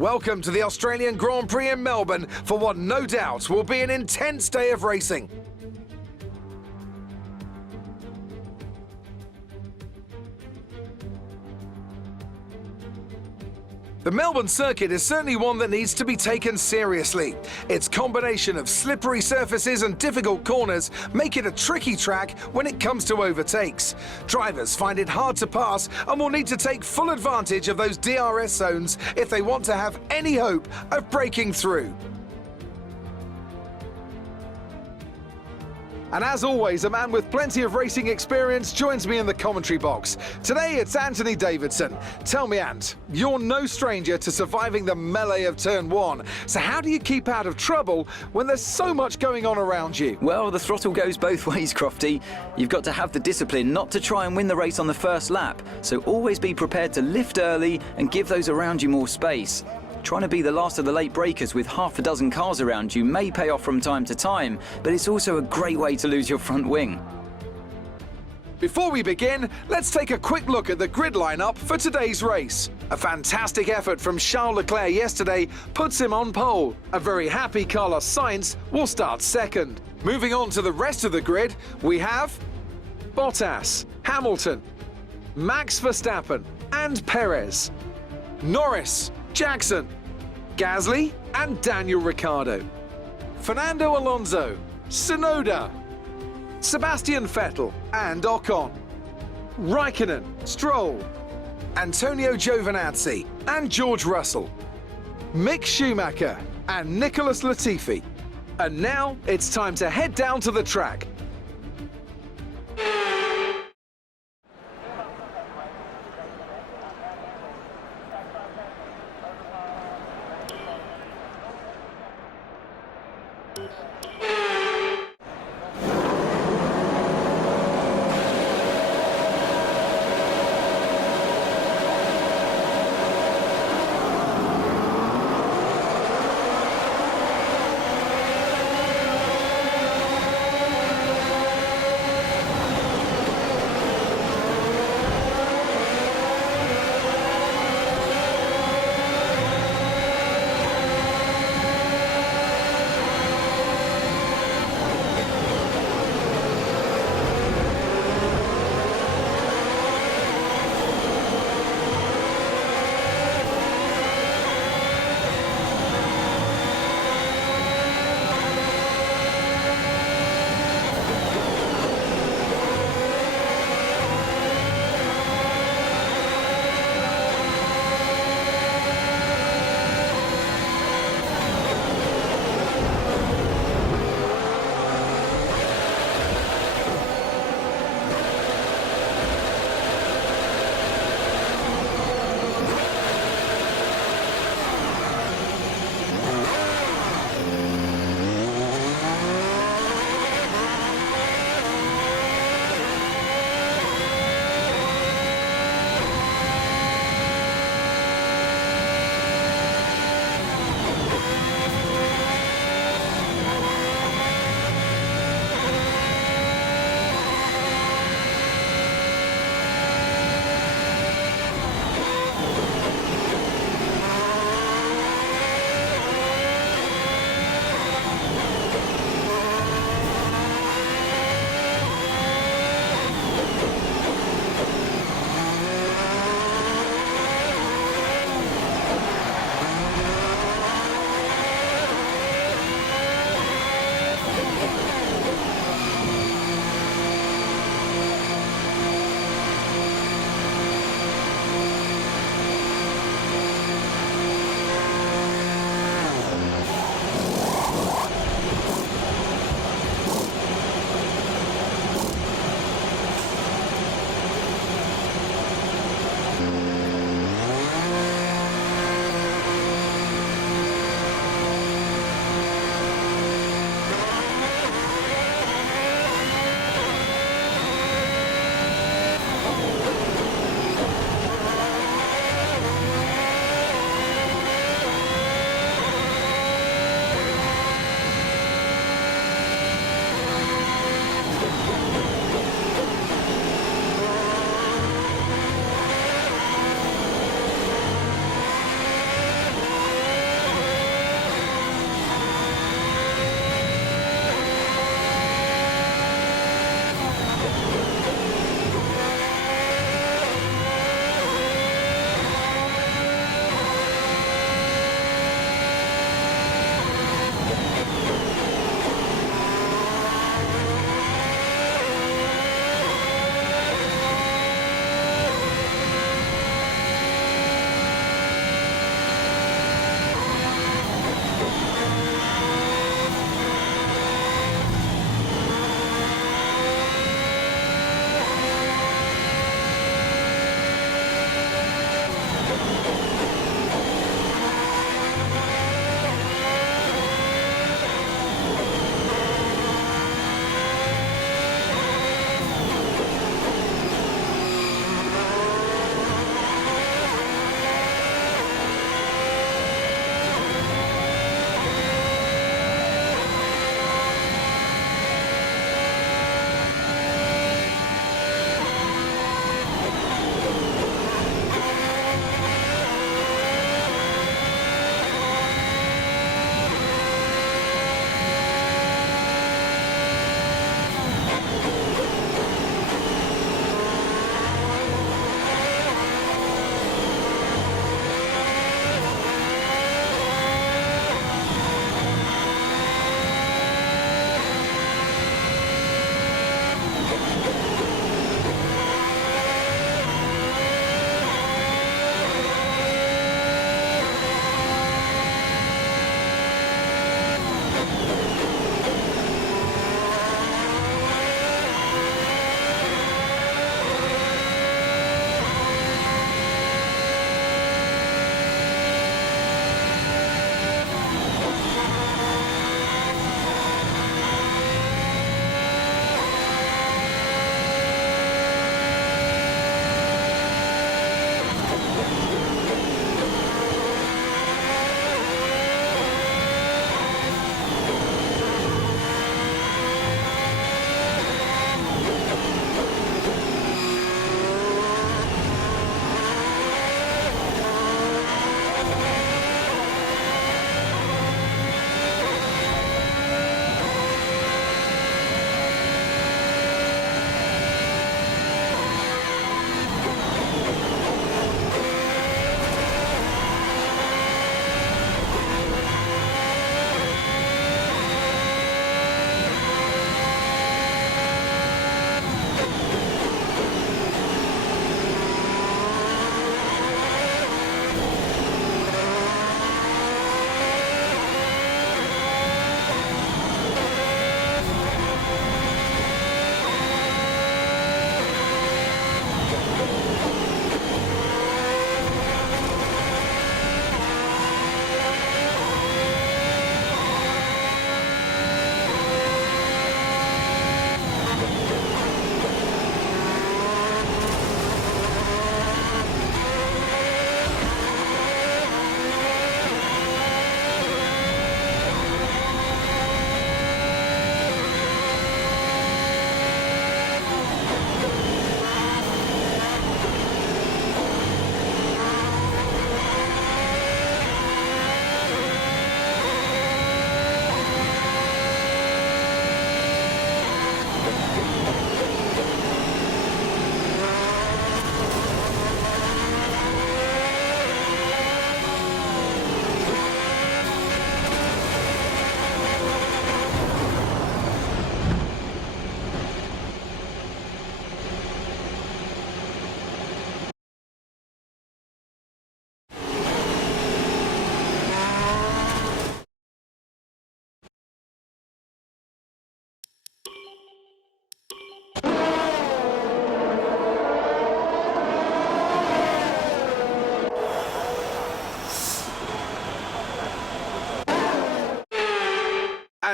Welcome to the Australian Grand Prix in Melbourne for what no doubt will be an intense day of racing. The Melbourne circuit is certainly one that needs to be taken seriously. Its combination of slippery surfaces and difficult corners make it a tricky track when it comes to overtakes. Drivers find it hard to pass and will need to take full advantage of those DRS zones if they want to have any hope of breaking through. And as always, a man with plenty of racing experience joins me in the commentary box. Today it's Anthony Davidson. Tell me, Ant, you're no stranger to surviving the melee of turn one. So how do you keep out of trouble when there's so much going on around you? Well, the throttle goes both ways, Crofty. You've got to have the discipline not to try and win the race on the first lap. So always be prepared to lift early and give those around you more space. Trying to be the last of the late breakers with half a dozen cars around you may pay off from time to time, but it's also a great way to lose your front wing. Before we begin, let's take a quick look at the grid lineup for today's race. A fantastic effort from Charles Leclerc yesterday puts him on pole. A very happy Carlos Sainz will start second. Moving on to the rest of the grid, we have Bottas, Hamilton, Max Verstappen and Perez, Norris, Jackson, Gasly and Daniel Ricciardo, Fernando Alonso, Tsunoda, Sebastian Vettel and Ocon, Raikkonen, Stroll, Antonio Giovinazzi and George Russell, Mick Schumacher and Nicholas Latifi. And now it's time to head down to the track.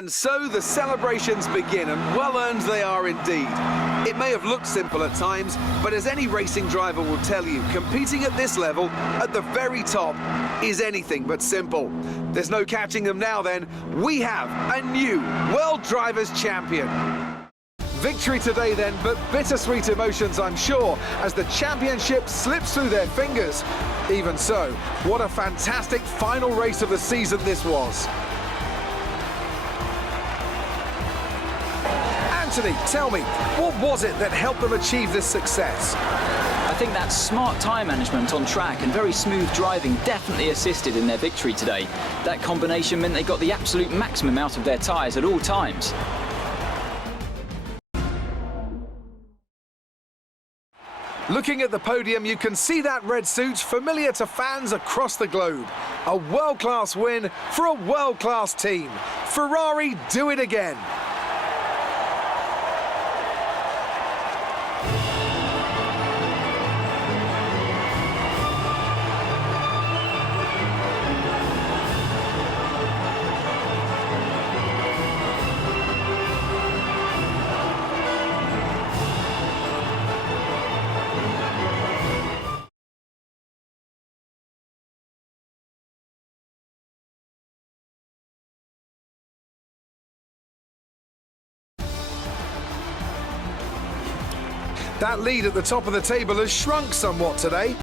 And so the celebrations begin, and well earned they are indeed. It may have looked simple at times, but as any racing driver will tell you, competing at this level, at the very top, is anything but simple. There's no catching them now then. We have a new World Drivers' Champion. Victory today then, but bittersweet emotions I'm sure, as the championship slips through their fingers. Even so, what a fantastic final race of the season this was. Anthony, tell me, what was it that helped them achieve this success? I think that smart tyre management on track and very smooth driving definitely assisted in their victory today. That combination meant they got the absolute maximum out of their tyres at all times. Looking at the podium, you can see that red suit familiar to fans across the globe. A world-class win for a world-class team. Ferrari do it again. That lead at the top of the table has shrunk somewhat today.